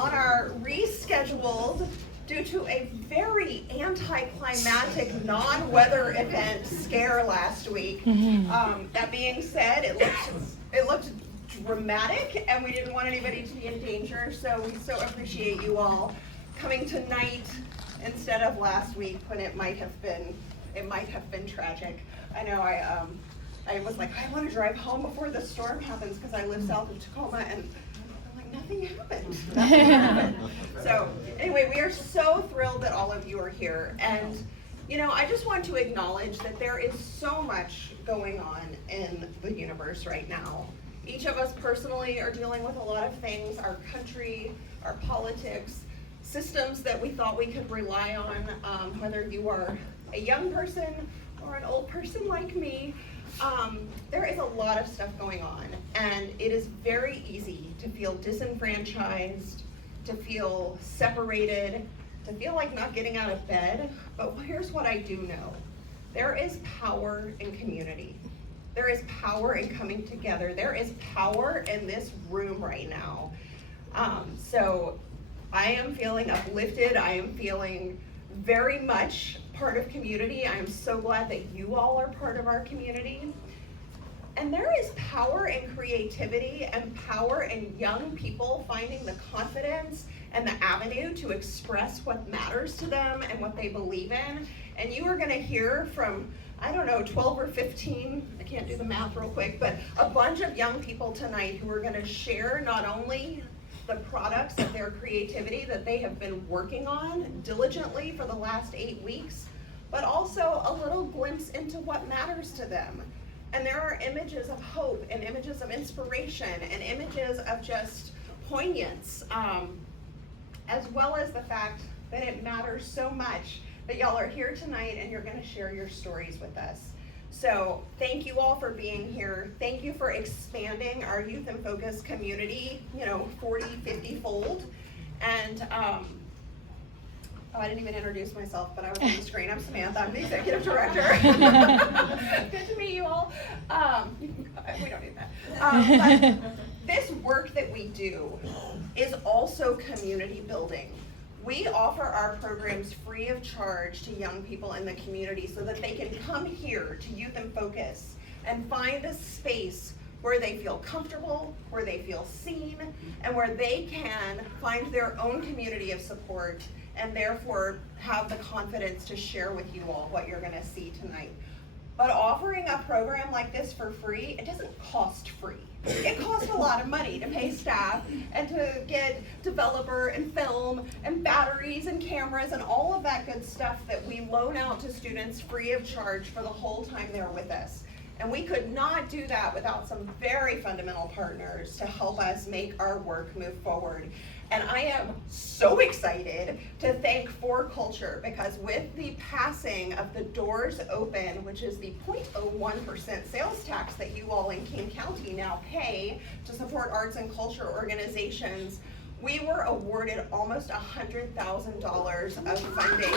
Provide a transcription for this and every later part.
on our rescheduled, due to a very anticlimactic non-weather event scare last week. That being said, it looked dramatic, and we didn't want anybody to be in danger, so we so appreciate you all coming tonight instead of last week when it might have been tragic. I know I was like, I want to drive home before the storm happens because I live south of Tacoma, and I'm like, nothing happened. Nothing happened. So anyway, we are so thrilled that all of you are here, and you know, I just want to acknowledge that there is so much going on in the universe right now. Each of us personally are dealing with a lot of things, our country, our politics, systems that we thought we could rely on, whether you are a young person or an old person like me. There is a lot of stuff going on, and it is very easy to feel disenfranchised, to feel separated, to feel like not getting out of bed. But here's what I do know. There is power in community. There is power in coming together. There is power in this room right now. So I am feeling uplifted. I am feeling very much part of community. I'm so glad that you all are part of our community. And there is power in creativity and power in young people finding the confidence and the avenue to express what matters to them and what they believe in. And you are going to hear from, I don't know, 12 or 15, I can't do the math real quick, but a bunch of young people tonight who are going to share not only the products of their creativity that they have been working on diligently for the last 8 weeks, but also a little glimpse into what matters to them. And there are images of hope and images of inspiration and images of just poignance, as well as the fact that it matters so much that y'all are here tonight and you're going to share your stories with us. So thank you all for being here. Thank you for expanding our Youth in Focus community, 40, 50-fold. And I didn't even introduce myself, but I was on the screen. I'm Samantha. I'm the executive director. Good to meet you all. We don't need that. But this work that we do is also community building. We offer our programs free of charge to young people in the community so that they can come here to Youth in Focus and find a space where they feel comfortable, where they feel seen, and where they can find their own community of support and therefore have the confidence to share with you all what you're going to see tonight. But offering a program like this for free, it doesn't cost free. It costs a lot of money to pay staff and to get developer and film and batteries and cameras and all of that good stuff that we loan out to students free of charge for the whole time they're with us. And we could not do that without some very fundamental partners to help us make our work move forward. And I am so excited to thank For Culture, because with the passing of the Doors Open, which is the 0.01% sales tax that you all in King County now pay to support arts and culture organizations, we were awarded almost $100,000 of funding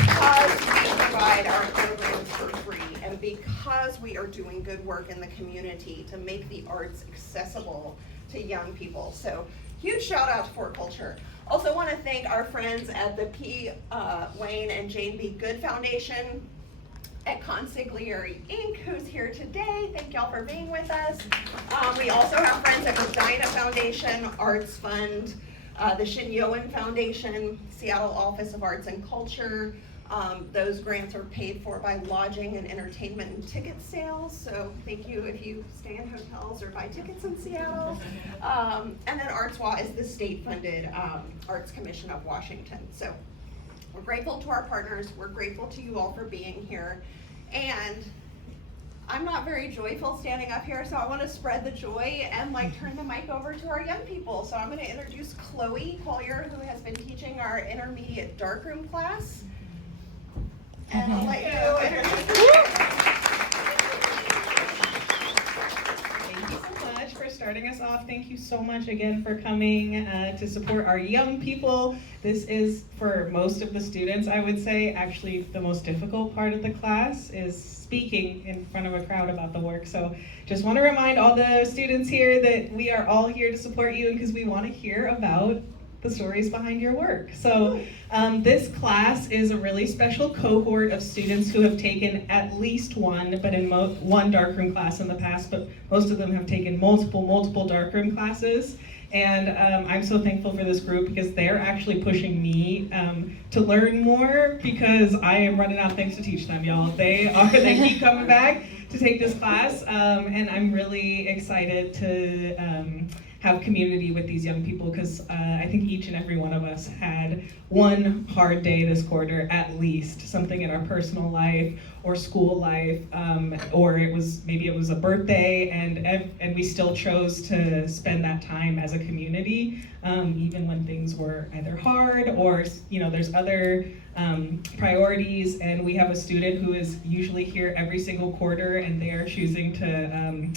because we provide our programs for free and because we are doing good work in the community to make the arts accessible to young people. So huge shout out to For Culture. Also want to thank our friends at the P. Wayne and Jane B. Good Foundation, at Consigliere Inc., who's here today. Thank y'all for being with us. We also have friends at Medina Foundation, Arts Fund, the Shin Yoan Foundation, Seattle Office of Arts and Culture. Those grants are paid for by lodging and entertainment and ticket sales, so thank you if you stay in hotels or buy tickets in Seattle. And then ArtsWA is the state-funded Arts Commission of Washington. So we're grateful to our partners. We're grateful to you all for being here. And I'm not very joyful standing up here, so I want to spread the joy and turn the mic over to our young people. So I'm going to introduce Chloe Collyer, who has been teaching our intermediate darkroom class. And I'll let you introduce her. Thank you so much for starting us off. Thank you so much again for coming to support our young people. This is, for most of the students, I would say, actually the most difficult part of the class is speaking in front of a crowd about the work. So just want to remind all the students here that we are all here to support you because we want to hear about the stories behind your work. So this class is a really special cohort of students who have taken at least one, but in one darkroom class in the past, but most of them have taken multiple darkroom classes. And I'm so thankful for this group because they're actually pushing me to learn more because I am running out of things to teach them, y'all. They keep coming back to take this class, and I'm really excited to have community with these young people because I think each and every one of us had one hard day this quarter, at least, something in our personal life or school life, or maybe it was a birthday, and we still chose to spend that time as a community, even when things were either hard or there's other priorities. And we have a student who is usually here every single quarter, and they are choosing to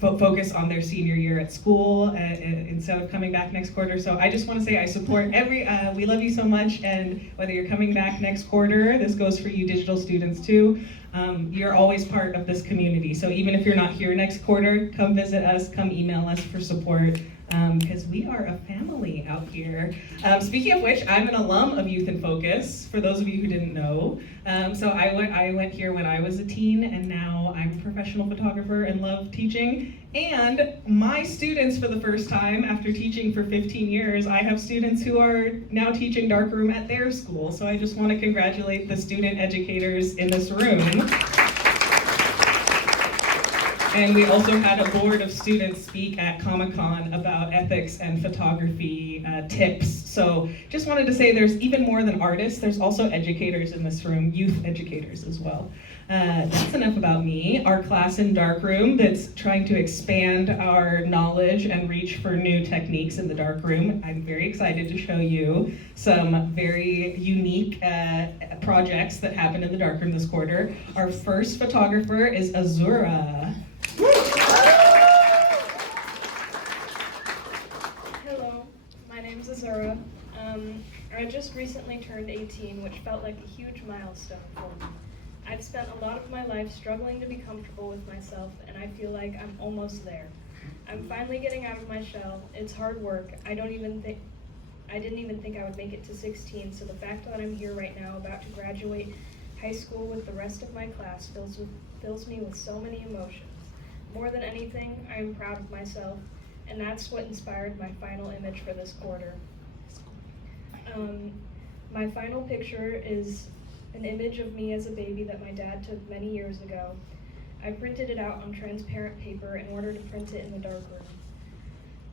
focus on their senior year at school instead of coming back next quarter. So I just want to say I support we love you so much, and whether you're coming back next quarter, this goes for you digital students too, you're always part of this community. So even if you're not here next quarter, come visit us, come email us for support, because we are a family out here. Speaking of which, I'm an alum of Youth in Focus, for those of you who didn't know. So I went here when I was a teen, and now I'm a professional photographer and love teaching. And my students, for the first time, after teaching for 15 years, I have students who are now teaching darkroom at their school. So I just want to congratulate the student educators in this room. And we also had a board of students speak at Comic-Con about ethics and photography tips. So just wanted to say there's even more than artists, there's also educators in this room, youth educators as well. That's enough about me. Our class in darkroom that's trying to expand our knowledge and reach for new techniques in the darkroom. I'm very excited to show you some very unique projects that happened in the darkroom this quarter. Our first photographer is Azura. Hello, my name's Azura. I just recently turned 18, which felt like a huge milestone for me. I've spent a lot of my life struggling to be comfortable with myself, and I feel like I'm almost there. I'm finally getting out of my shell. It's hard work. I didn't even think I would make it to 16, so the fact that I'm here right now, about to graduate high school with the rest of my class, fills me with so many emotions. More than anything, I am proud of myself, and that's what inspired my final image for this quarter. My final picture is an image of me as a baby that my dad took many years ago. I printed it out on transparent paper in order to print it in the darkroom.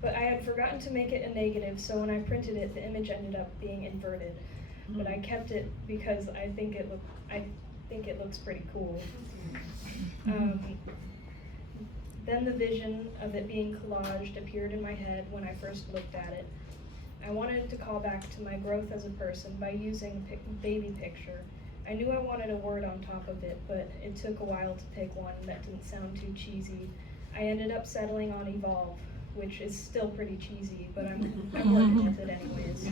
But I had forgotten to make it a negative, so when I printed it, the image ended up being inverted. But I kept it because I think it looks pretty cool. Then the vision of it being collaged appeared in my head when I first looked at it. I wanted to call back to my growth as a person by using a baby picture. I knew I wanted a word on top of it, but it took a while to pick one that didn't sound too cheesy. I ended up settling on evolve, which is still pretty cheesy, but I'm working with it anyways.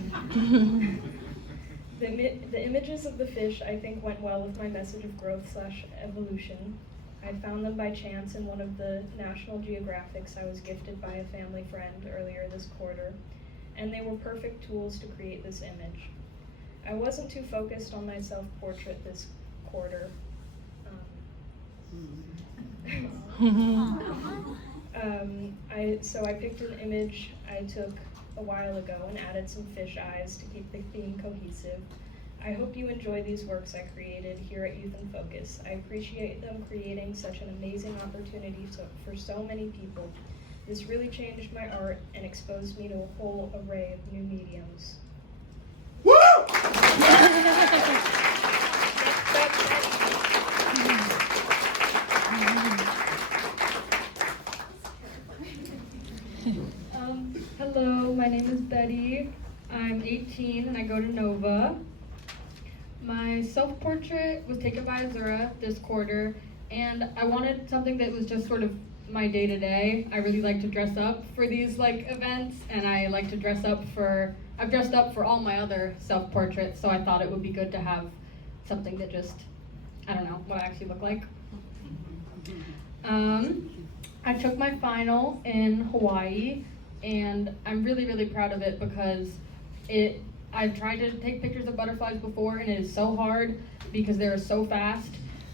The images of the fish I think went well with my message of growth/evolution. I found them by chance in one of the National Geographics I was gifted by a family friend earlier this quarter, and they were perfect tools to create this image. I wasn't too focused on my self-portrait this quarter. So I picked an image I took a while ago and added some fish eyes to keep the theme cohesive. I hope you enjoy these works I created here at Youth in Focus. I appreciate them creating such an amazing opportunity for so many people. This really changed my art and exposed me to a whole array of new mediums. Woo! Hello, my name is Betty. I'm 18 and I go to Nova. My self-portrait was taken by Azura this quarter, and I wanted something that was just sort of my day-to-day. I really like to dress up for these events, and I like to dress up I've dressed up for all my other self-portraits, so I thought it would be good to have something that just, I don't know, what I actually look like. I took my final in Hawaii, and I'm really, really proud of it because I've tried to take pictures of butterflies before, and it is so hard because they're so fast,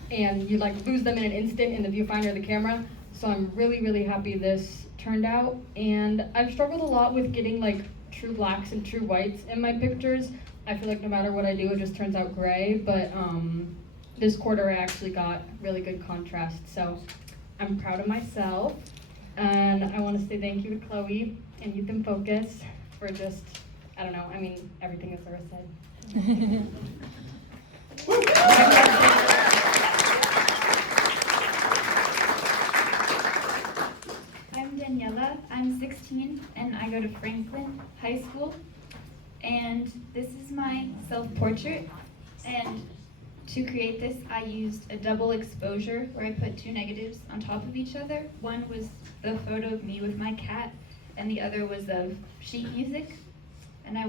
and you lose them in an instant in the viewfinder of the camera. So I'm really, really happy this turned out. And I've struggled a lot with getting true blacks and true whites in my pictures. I feel like no matter what I do, it just turns out gray. But this quarter I actually got really good contrast. So I'm proud of myself. And I want to say thank you to Chloe and Youth in Focus for just, I don't know, I mean, everything as Sarah said. I'm Daniela. I'm 16 and I go to Franklin High School. And this is my self-portrait. And to create this, I used a double exposure where I put two negatives on top of each other. One was the photo of me with my cat, and the other was of sheet music. And I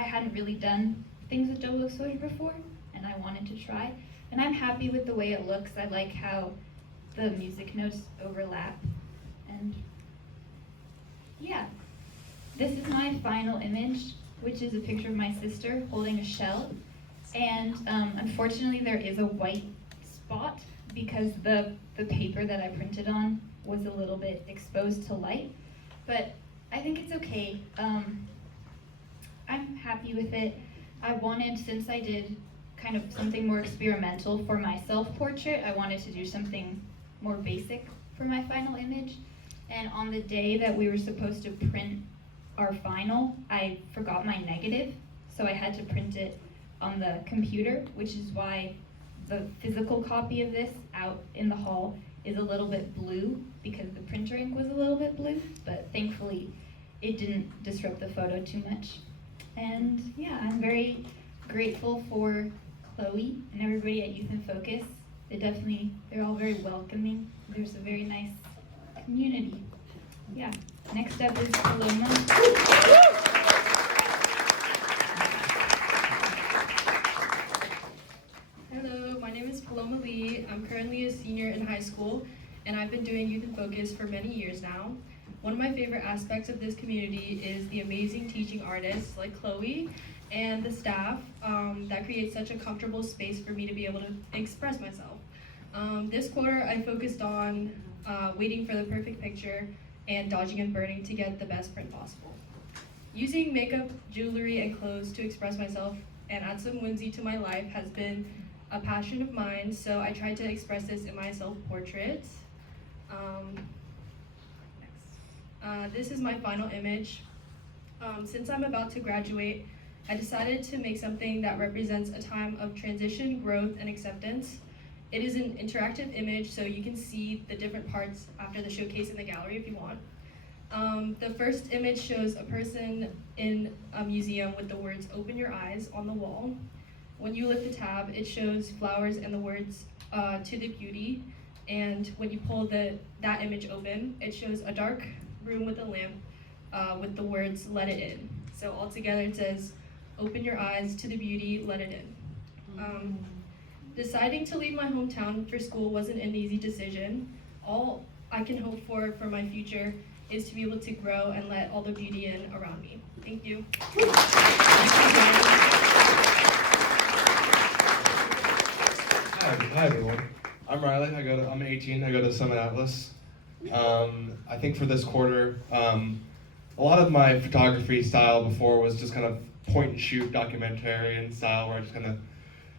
hadn't really done things with double exposure before, and I wanted to try. And I'm happy with the way it looks. I like how the music notes overlap. And yeah, this is my final image, which is a picture of my sister holding a shell. And unfortunately there is a white spot because the paper that I printed on was a little bit exposed to light. But I think it's okay. I'm happy with it. I wanted, since I did kind of something more experimental for my self-portrait, I wanted to do something more basic for my final image. And on the day that we were supposed to print our final, I forgot my negative, so I had to print it on the computer, which is why the physical copy of this out in the hall is a little bit blue because the printer ink was a little bit blue, but thankfully it didn't disrupt the photo too much. And yeah, I'm very grateful for Chloe and everybody at Youth in Focus. They're all very welcoming. There's a very nice community. Yeah, next up is Paloma. Hello, my name is Paloma Lee. I'm currently a senior in high school, and I've been doing Youth in Focus for many years now. One of my favorite aspects of this community is the amazing teaching artists like Chloe and the staff that create such a comfortable space for me to be able to express myself. This quarter I focused on waiting for the perfect picture and dodging and burning to get the best print possible. Using makeup, jewelry, and clothes to express myself and add some whimsy to my life has been a passion of mine, so I tried to express this in my self-portrait. This is my final image. Since I'm about to graduate, I decided to make something that represents a time of transition, growth, and acceptance. It is an interactive image, so you can see the different parts after the showcase in the gallery if you want. The first image shows a person in a museum with the words "Open your eyes" on the wall. When you lift the tab, it shows flowers and the words "To the beauty." And when you pull that image open, it shows a dark room with a lamp with the words "Let it in." So altogether it says, "Open your eyes to the beauty, let it in." Deciding to leave my hometown for school wasn't an easy decision. All I can hope for my future is to be able to grow and let all the beauty in around me. Thank you. Hi everyone. I'm Riley. I'm 18. I go to Summit Atlas. I think for this quarter, a lot of my photography style before was just kind of point and shoot documentarian style, where I just kind of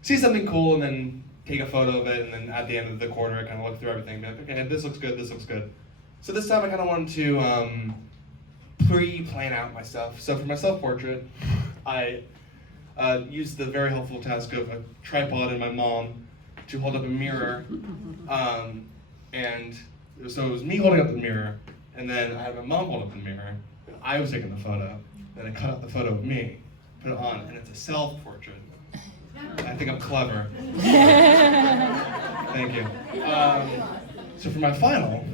see something cool and then take a photo of it, and then at the end of the quarter I kind of look through everything and be like, okay, this looks good, this looks good. So this time I kind of wanted to pre-plan out my stuff. So for my self-portrait, I used the very helpful task of a tripod and my mom to hold up a mirror, and so it was me holding up the mirror, and then I had my mom hold up the mirror, and I was taking the photo, then I cut out the photo of me, put it on, and it's a self-portrait. I think I'm clever. Thank you. So for my final,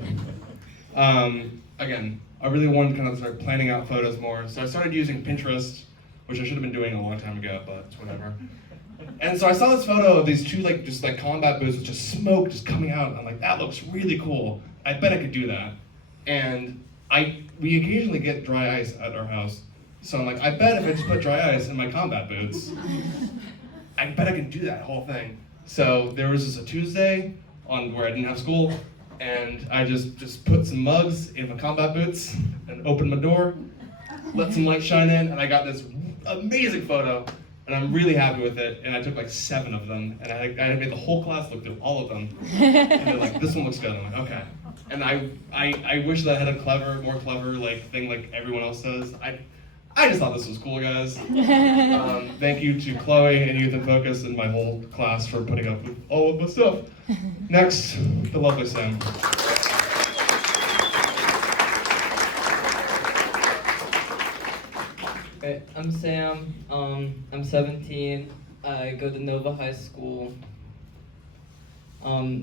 again, I really wanted to kind of start planning out photos more. So I started using Pinterest, which I should have been doing a long time ago, but it's whatever. And so I saw this photo of these two just combat boots with just smoke just coming out. I'm like, that looks really cool. I bet I could do that. And we occasionally get dry ice at our house. So I'm like, I bet if I just put dry ice in my combat boots, I bet I can do that whole thing. So there was a Tuesday where I didn't have school, and I just put some mugs in my combat boots and opened my door, let some light shine in, and I got this amazing photo, and I'm really happy with it. And I took like 7 of them, and I made the whole class look through all of them. And they're like, this one looks good. I'm like, okay. And I wish that I had a more clever thing like everyone else does. I just thought this was cool, guys. Thank you to Chloe and Youth in Focus and my whole class for putting up with all of my stuff. Next, the lovely Sam. Okay, I'm Sam. I'm 17. I go to Nova High School.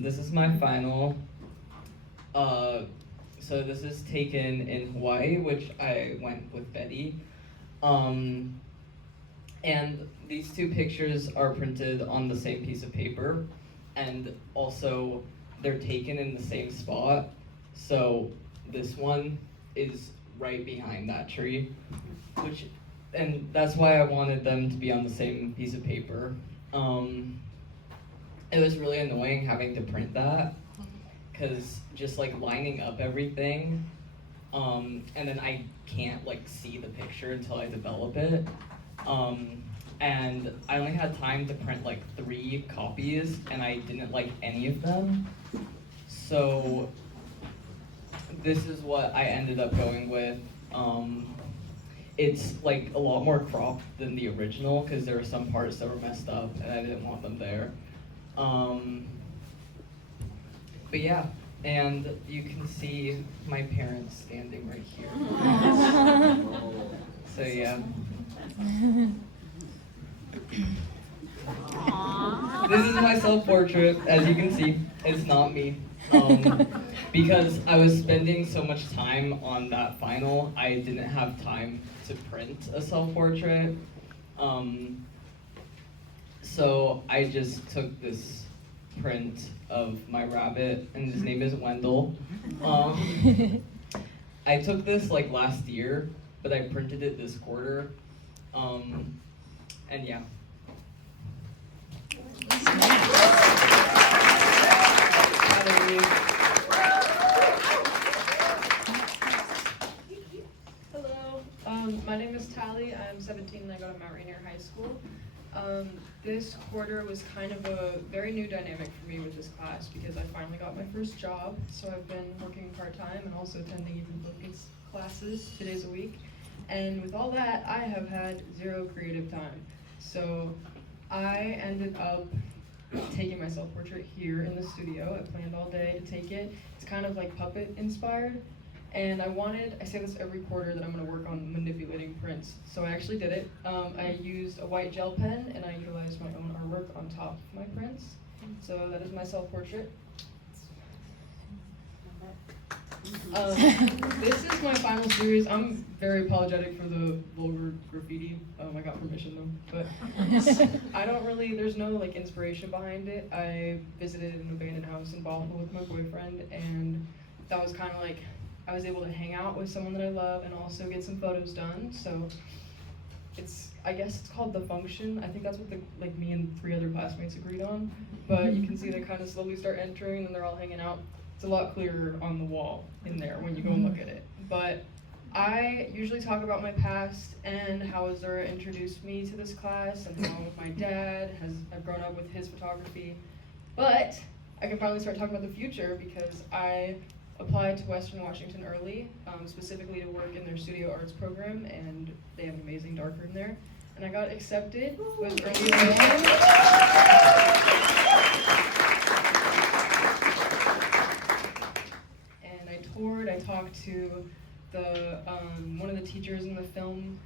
This is my final. So this is taken in Hawaii, which I went with Betty. And these 2 pictures are printed on the same piece of paper, and also they're taken in the same spot. So this one is right behind that tree, and that's why I wanted them to be on the same piece of paper. It was really annoying having to print that, because just lining up everything, and then I can't see the picture until I develop it. And I only had time to print 3 copies, and I didn't like any of them. So this is what I ended up going with. It's a lot more cropped than the original, because there were some parts that were messed up, and I didn't want them there. But yeah. And you can see my parents standing right here. So yeah. This is my self-portrait. As you can see, it's not me. Because I was spending so much time on that final, I didn't have time to print a self-portrait. So I just took this print of my rabbit, and his name is Wendell. I took this last year, but I printed it this quarter. And yeah. Hello, my name is Tally. I'm 17 and I go to Mount Rainier High School. This quarter was kind of a very new dynamic for me with this class because I finally got my first job, so I've been working part-time and also attending even focus classes 2 days a week. And with all that, I have had 0 creative time. So I ended up taking my self-portrait here in the studio. I planned all day to take it. It's kind of puppet inspired. And I say this every quarter, that I'm going to work on manipulating prints. So I actually did it. I used a white gel pen, and I utilized my own artwork on top of my prints. So that is my self-portrait. This is my final series. I'm very apologetic for the vulgar graffiti. I got permission though, but there's no inspiration behind it. I visited an abandoned house in Bothell with my boyfriend, and that was kind of I was able to hang out with someone that I love and also get some photos done. So I guess it's called The Function. I think that's what me and 3 other classmates agreed on. But you can see they kind of slowly start entering and they're all hanging out. It's a lot clearer on the wall in there when you go and look at it. But I usually talk about my past and how Azura introduced me to this class and how my dad I've grown up with his photography. But I can finally start talking about the future because I applied to Western Washington early, specifically to work in their studio arts program, and they have an amazing darkroom there. And I got accepted, was early enrollment. And I toured, I talked to one of the teachers in the film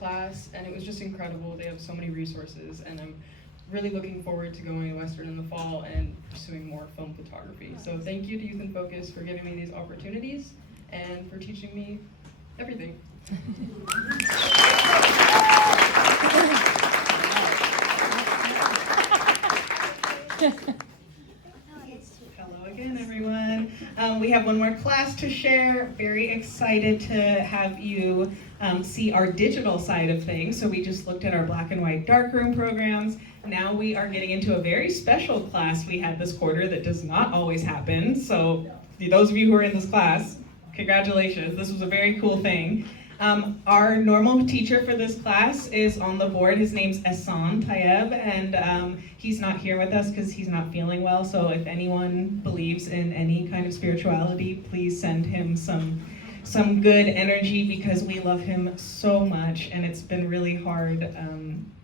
class, and it was just incredible. They have so many resources, and I'm really looking forward to going to Western in the fall and pursuing more film photography. So thank you to Youth in Focus for giving me these opportunities and for teaching me everything. Hello again, everyone. We have one more class to share. Very excited to have you see our digital side of things. So we just looked at our black and white darkroom programs. Now we are getting into a very special class we had this quarter that does not always happen. So those of you who are in this class, congratulations. This was a very cool thing. Our normal teacher for this class is on the board. His name's Ehsaan Taeb, and he's not here with us because he's not feeling well. So if anyone believes in any kind of spirituality, please send him some good energy because we love him so much, and it's been really hard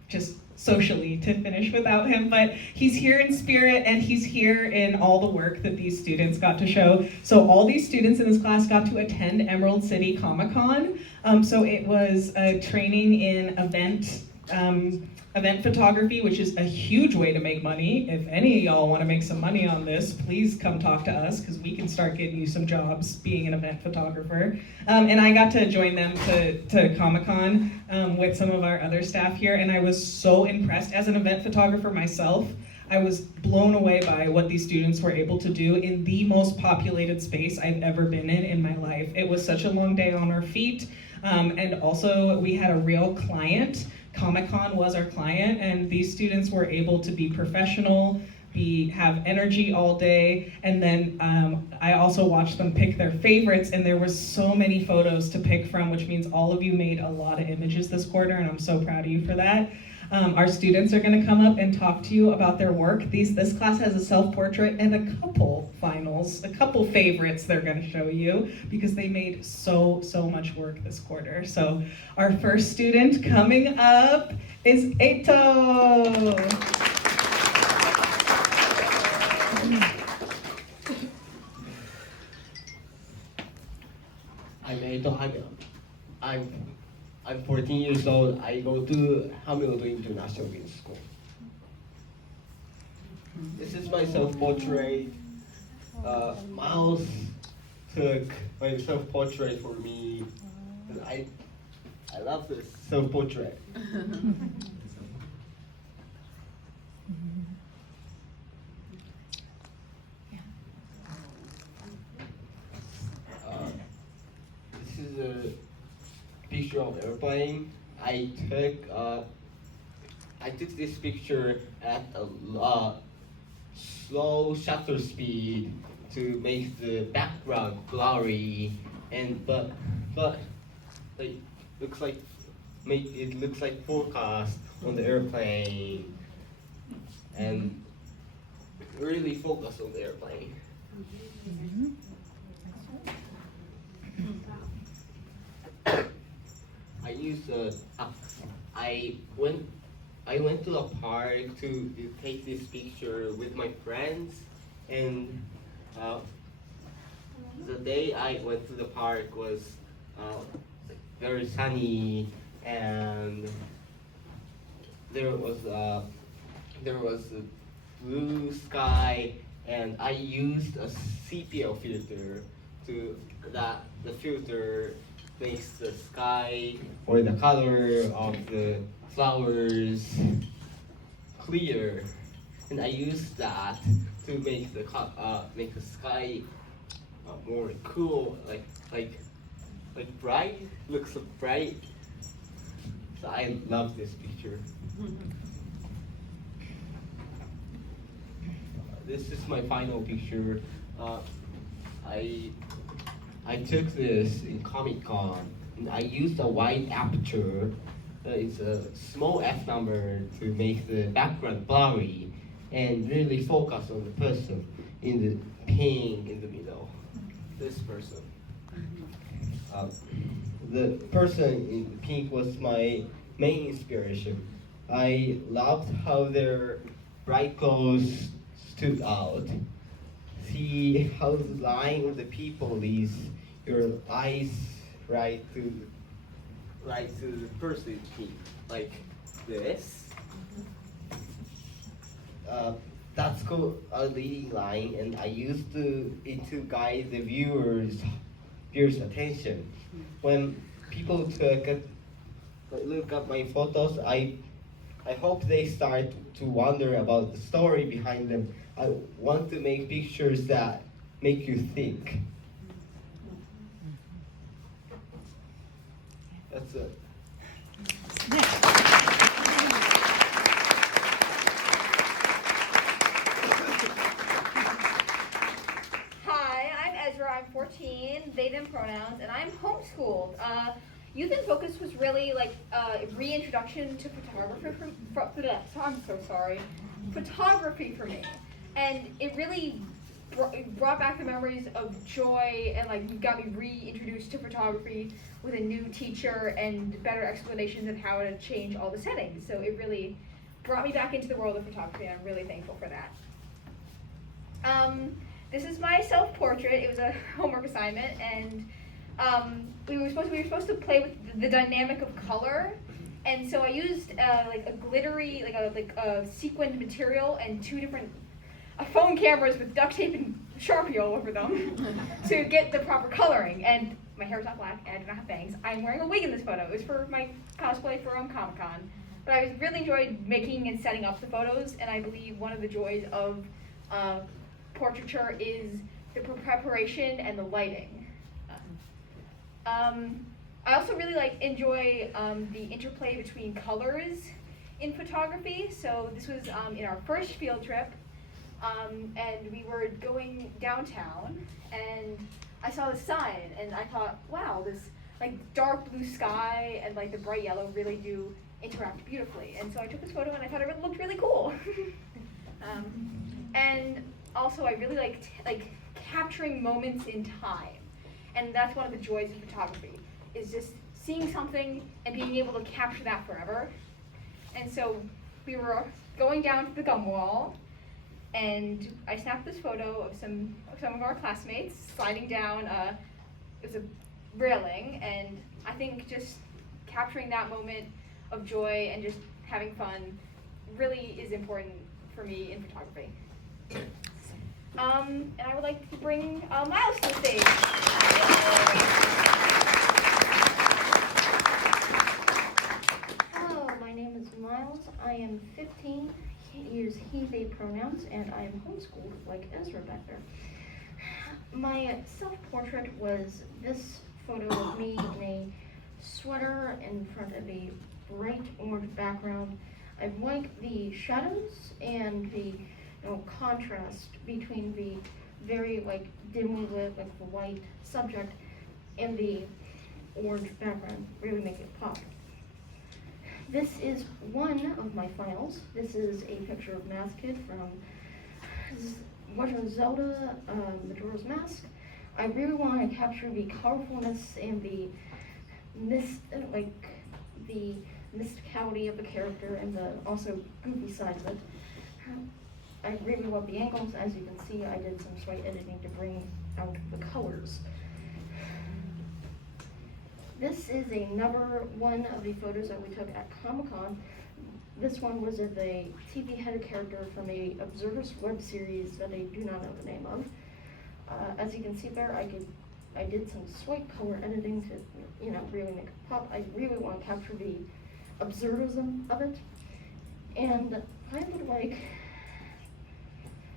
just socially to finish without him, but he's here in spirit and he's here in all the work that these students got to show. So all these students in this class got to attend Emerald City Comic-Con. So it was a training in event photography, which is a huge way to make money. If any of y'all want to make some money on this, please come talk to us because we can start getting you some jobs being an event photographer. And I got to join them to Comic-Con with some of our other staff here, and I was so impressed. As an event photographer myself, I was blown away by what these students were able to do in the most populated space I've ever been in my life. It was such a long day on our feet, and also we had a real client. Comic-Con was our client, and these students were able to be professional, have energy all day, and then I also watched them pick their favorites, and there was so many photos to pick from, which means all of you made a lot of images this quarter, and I'm so proud of you for that. Our students are going to come up and talk to you about their work. This class has a self-portrait and a couple finals, a couple favorites they're going to show you because they made so much work this quarter. So our first student coming up is Eto. I'm Ehsaan Taeb. I'm 14 years old. I go to Hamilton International Business School. This is my self-portrait. Miles took my self-portrait for me, and I love this self-portrait. This is a picture of airplane. I took this picture at a slow shutter speed to make the background blurry, and but like it looks like forecast on the airplane, and really focus on the airplane. I went to a park to take this picture with my friends, and the day I went to the park was very sunny, and there was a blue sky, and I used a sepia filter the filter makes the sky or the color of the flowers clear, and I used that to make the sky more cool, like bright. Looks so bright. So I love this picture. This is my final picture. I took this in Comic-Con, and I used a wide aperture. It's a small f number to make the background blurry and really focus on the person in the pink in the middle. This person. The person in pink was my main inspiration. I loved how their bright clothes stood out. See how the line of the people is your eyes right to the person in pink, like this. that's called a leading line, and I used it to guide the viewers' attention. When people look at my photos, I hope they start to wonder about the story behind them. I want to make pictures that make you think. That's it. Hi, I'm Ezra. I'm 14, they, them pronouns, and I'm homeschooled. Youth in Focus was really like a reintroduction to photography I'm so sorry. Photography for me. And it really brought back the memories of joy and like got me reintroduced to photography with a new teacher and better explanations of how to change all the settings. So it really brought me back into the world of photography, and I'm really thankful for that. This is my self-portrait. It was a homework assignment, and we were supposed to play with the dynamic of color, and so I used like a glittery, like a sequined material and two different phone cameras with duct tape and Sharpie all over them to get the proper coloring. And my hair is not black, and I do not have bangs. I'm wearing a wig in this photo. It was for my cosplay for Comic-Con. But I really enjoyed making and setting up the photos, and I believe one of the joys of portraiture is the preparation and the lighting. I also really enjoy the interplay between colors in photography. So this was in our first field trip, and we were going downtown, and I saw the sign, and I thought, wow, this like dark blue sky and like the bright yellow really do interact beautifully. And so I took this photo, and I thought it looked really cool. And also, I really liked capturing moments in time, and that's one of the joys of photography, is just seeing something and being able to capture that forever. And so we were going down to the gum wall, and I snapped this photo of some of our classmates sliding down. It was a railing, and I think just capturing that moment of joy and just having fun really is important for me in photography. And I would like to bring Miles to the stage. Hello, my name is Miles. I am 15, use he, they pronouns, and I am homeschooled like Ezra back there. My self-portrait was this photo of me in a sweater in front of a bright orange background. I like the shadows and the contrast between the very dimly lit, the white subject and the orange background really make it pop. This is one of my finals. This is a picture of Mask Kid from Legend of Zelda, Majora's Mask. I really want to capture the colorfulness and the the mysticality of the character and the also goofy side of it. I really love the angles. As you can see, I did some slight editing to bring out the colors. This is another one of the photos that we took at Comic-Con. This one was of a TV-headed character from a Observers web series that I do not know the name of. As you can see there, I did some slight color editing to really make it pop. I really want to capture the absurdism of it. And I would like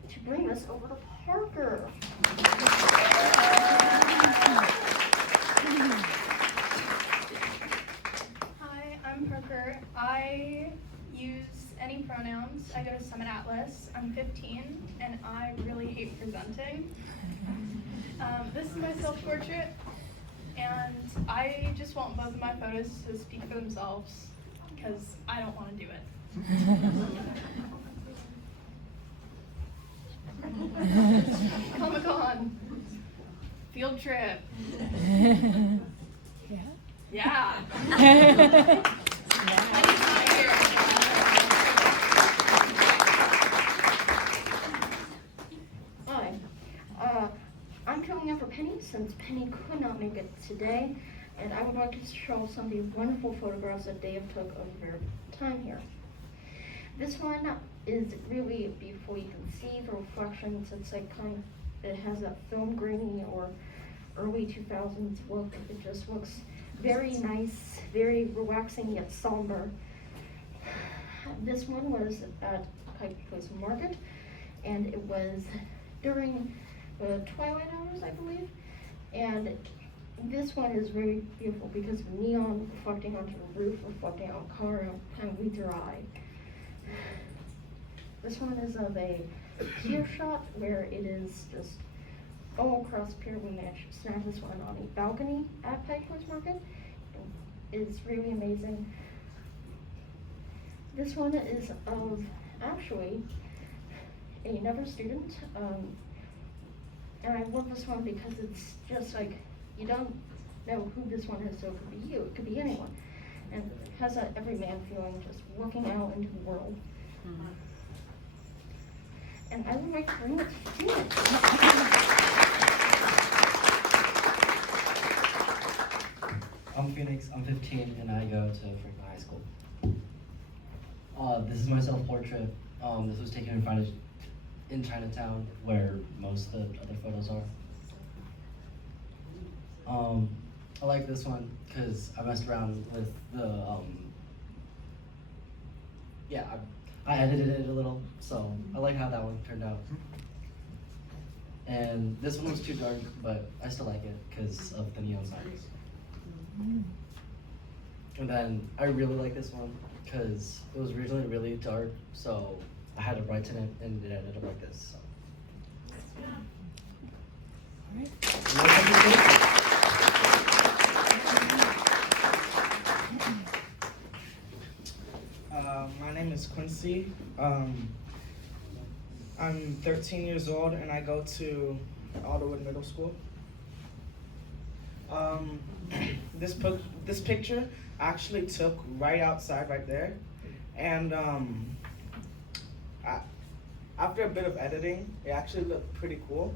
to bring this over to Parker. Hi, I'm Parker. I use any pronouns. I go to Summit Atlas. I'm 15, and I really hate presenting. This is my self-portrait, and I just want both of my photos to speak for themselves, because I don't want to do it. Comic-Con. Field trip. Yeah. Hi. I'm filling in for Penny since Penny could not make it today, and I would like to show some of the wonderful photographs that Dave took of their time here. This one is really beautiful. You can see the reflections. It's like it has a film grainy or early 2000s look. It just looks very nice, very relaxing yet somber. This one was at Pike Place Market, and it was during the twilight hours, I believe. And this one is really beautiful because of neon reflecting onto the roof, reflecting on color, and kind of leads your eye. This one is of a pier shot where it is just all across pier. We managed to snap this one on a balcony at Pike Place Market. It's really amazing. This one is of actually another student. And I love this one because it's just like, you don't know who this one is, so it could be you, it could be anyone. And it has that everyman feeling, just looking out into the world. And I would like to bring it to you. I'm Phoenix, I'm 15, and I go to Franklin High School. This is my self-portrait. This was taken in Chinatown, where most of the other photos are. I like this one because I messed around with the, I edited it a little, so I like how that one turned out. And this one was too dark, but I still like it because of the neon signs. And then I really like this one because it was originally really dark, so I had to brighten it, and it ended up like this. My name is Quincy. I'm 13 years old, and I go to Alderwood Middle School. This picture I actually took right outside, right there, and after a bit of editing, it actually looked pretty cool.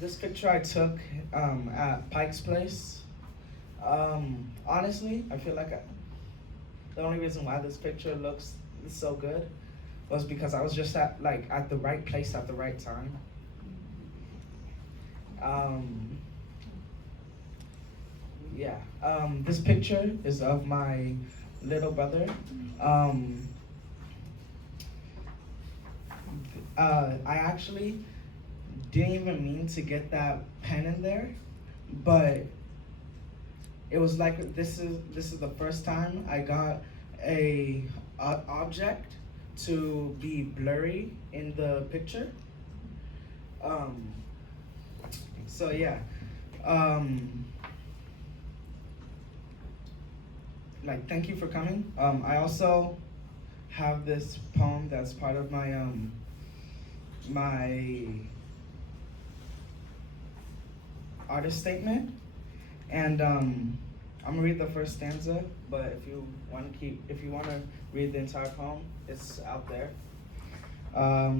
This picture I took at Pike's Place. Honestly, I feel like the only reason why this picture looks so good was because I was just at the right place at the right time. This picture is of my little brother. I actually didn't even mean to get that pen in there, but it was like this is the first time I got a object to be blurry in the picture. Thank you for coming. I also have this poem that's part of my my artist statement, and I'm gonna read the first stanza. But if you want to read the entire poem, it's out there. I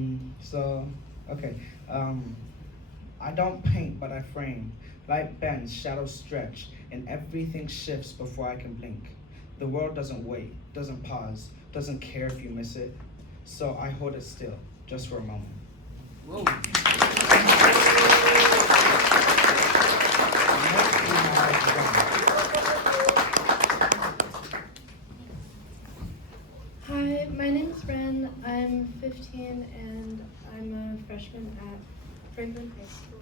don't paint, but I frame. Light bends, shadows stretch, and everything shifts before I can blink. The world doesn't wait, doesn't pause, doesn't care if you miss it. So I hold it still, just for a moment. Whoa. Hi, my name is Ren. I'm 15 and I'm a freshman at Franklin High School.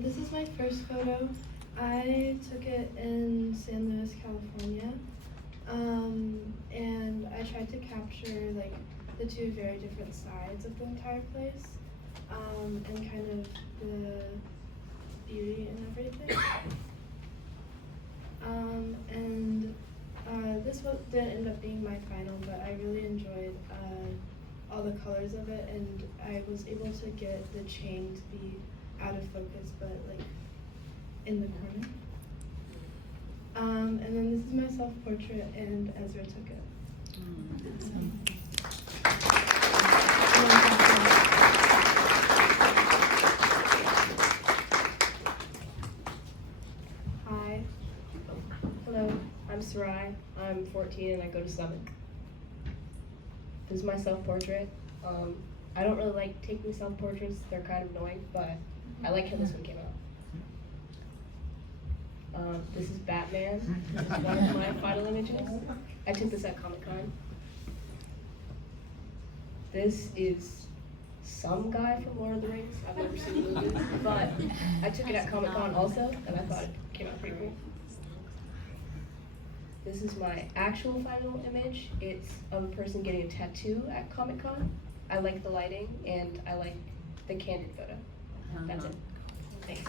This is my first photo. I took it in San Luis, California, and I tried to capture the two very different sides of the entire place, and kind of the beauty and everything. This didn't end up being my final, but I really enjoyed all the colors of it, and I was able to get the chain to be out of focus, but in the corner. And then this is my self-portrait, and Ezra took it. Hi. Rye. I'm 14 and I go to Summit. This is my self-portrait. I don't really like taking self-portraits. They're kind of annoying, but I like how this one came out. This is Batman. This is one of my final images. I took this at Comic-Con. This is some guy from Lord of the Rings. I've never seen the movie, but I took it at Comic-Con also, and I thought it came out pretty cool. This is my actual final image. It's of a person getting a tattoo at Comic-Con. I like the lighting, and I like the candid photo. That's it. Thanks.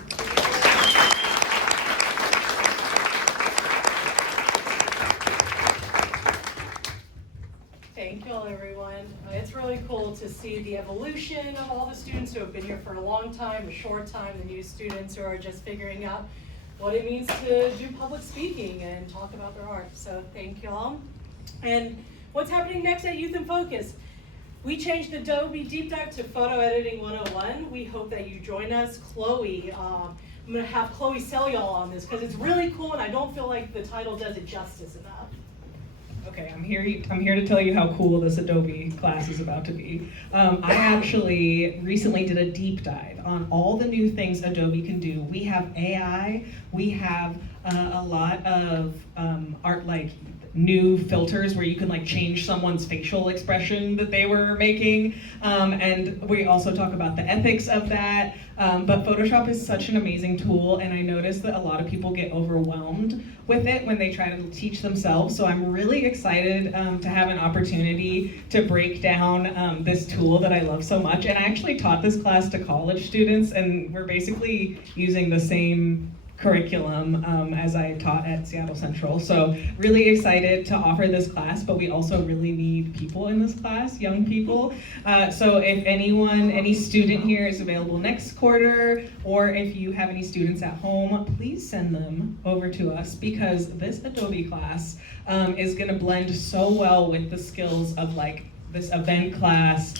Thank you all, everyone. It's really cool to see the evolution of all the students who have been here for a long time, a short time, the new students who are just figuring out what it means to do public speaking and talk about their art. So thank you all. And what's happening next at Youth in Focus? We changed Adobe Deep Dive to Photo Editing 101. We hope that you join us. Chloe, I'm gonna have Chloe sell y'all on this because it's really cool and I don't feel like the title does it justice enough. Okay, I'm here to tell you how cool this Adobe class is about to be. I actually recently did a deep dive on all the new things Adobe can do. We have AI, we have a lot of art, like new filters where you can like change someone's facial expression that they were making, and we also talk about the ethics of that. But Photoshop is such an amazing tool, and I noticed that a lot of people get overwhelmed with it when they try to teach themselves. So I'm really excited to have an opportunity to break down this tool that I love so much. And I actually taught this class to college students, and we're basically using the same curriculum as I taught at Seattle Central. So really excited to offer this class, but we also really need people in this class, young people. So if any student here is available next quarter, or if you have any students at home, please send them over to us, because this Adobe class is gonna blend so well with the skills of like this event class,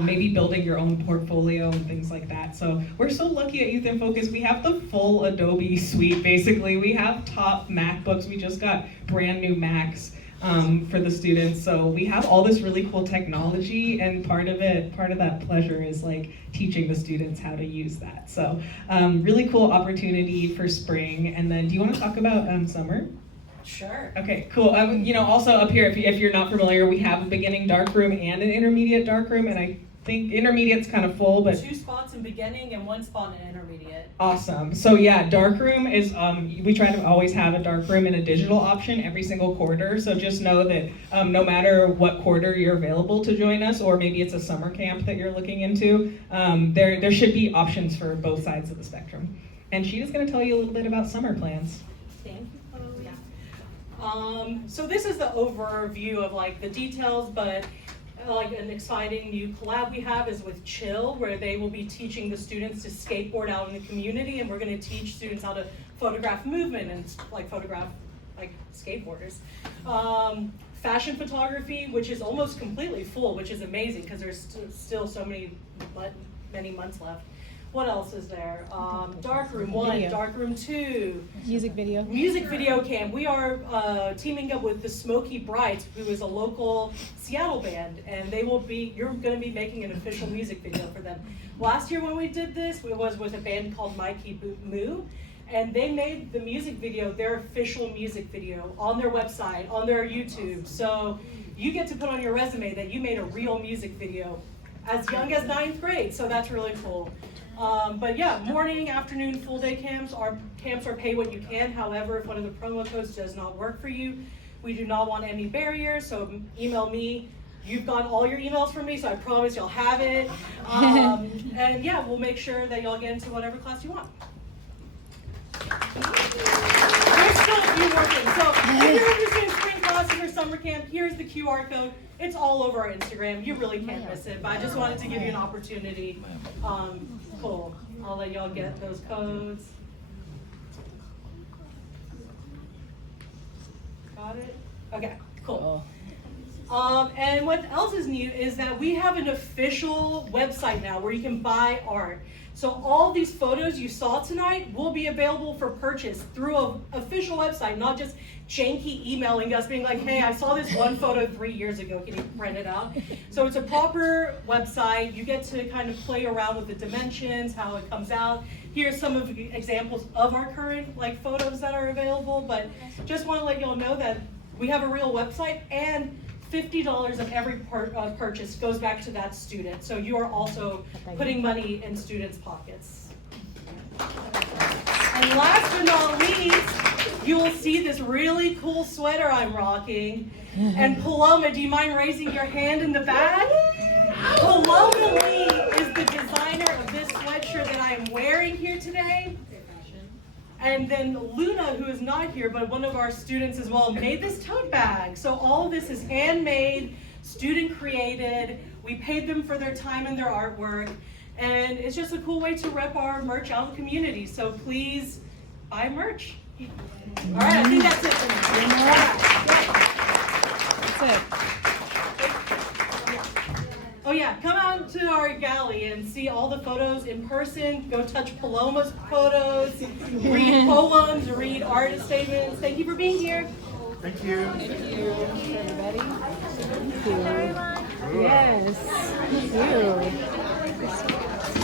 maybe building your own portfolio and things like that. So we're so lucky at Youth in Focus. We have the full Adobe suite, basically. We have top MacBooks. We just got brand new Macs for the students. So we have all this really cool technology, and part of that pleasure is like teaching the students how to use that. So really cool opportunity for spring. And then do you want to talk about summer? Sure. Okay, cool. Also up here, if you're not familiar, we have a beginning darkroom and an intermediate darkroom, and I think intermediate's kind of full, but 2 spots in beginning and 1 spot in intermediate. awesome. So yeah, darkroom is, we try to always have a darkroom and a digital option every single quarter. So just know that no matter what quarter you're available to join us, or maybe it's a summer camp that you're looking into, there should be options for both sides of the spectrum. And Sheeta's gonna tell you a little bit about summer plans. Thank you, Chloe. So this is the overview of like the details, but like an exciting new collab we have is with Chill, where they will be teaching the students to skateboard out in the community, and we're going to teach students how to photograph movement and like photograph like skateboarders. Fashion photography, which is almost completely full, which is amazing because there's still so many months left. What else is there? Darkroom 1, video. Darkroom 2. Music video. Music video camp. We are teaming up with the Smoky Brights, who is a local Seattle band, and you're going to be making an official music video for them. Last year when we did this, it was with a band called Mikey Moo, and they made the music video their official music video on their website, on their YouTube. So you get to put on your resume that you made a real music video as young as 9th grade, so that's really cool. But yeah, morning, afternoon, full day camps. Our camps are pay what you can. However, if one of the promo codes does not work for you, we do not want any barriers, so email me. You've got all your emails from me, so I promise you'll have it. And yeah, we'll make sure that y'all get into whatever class you want. There's still a few more things. So if you're interested in spring classes or summer camp, here's the QR code. It's all over our Instagram. You really can't miss it, but I just wanted to give you an opportunity. Cool. I'll let y'all get those codes. Got it? Okay, cool. And what else is new is that we have an official website now where you can buy art. So all these photos you saw tonight will be available for purchase through an official website, not just janky emailing us being like, hey, I saw this one photo 3 years ago, can you print it out? So it's a proper website. You get to kind of play around with the dimensions, how it comes out. Here's some of the examples of our current photos that are available, but just want to let y'all know that we have a real website, and $50 of every purchase goes back to that student. So you are also putting money in students' pockets. And last but not least, you will see this really cool sweater I'm rocking. And Paloma, do you mind raising your hand in the back? Paloma Lee is the designer of this sweatshirt that I am wearing here today. And then Luna, who is not here, but one of our students as well, made this tote bag. So all of this is handmade, student created. We paid them for their time and their artwork. And it's just a cool way to rep our merch out in the community. So please buy merch. All right, I think that's it for me. That's it. Oh yeah, come out to our galley and see all the photos in person. Go touch Paloma's photos, read poems, read artist statements. Thank you for being here. Thank you. Thank you, everybody. Thank you. Yes. Thank you.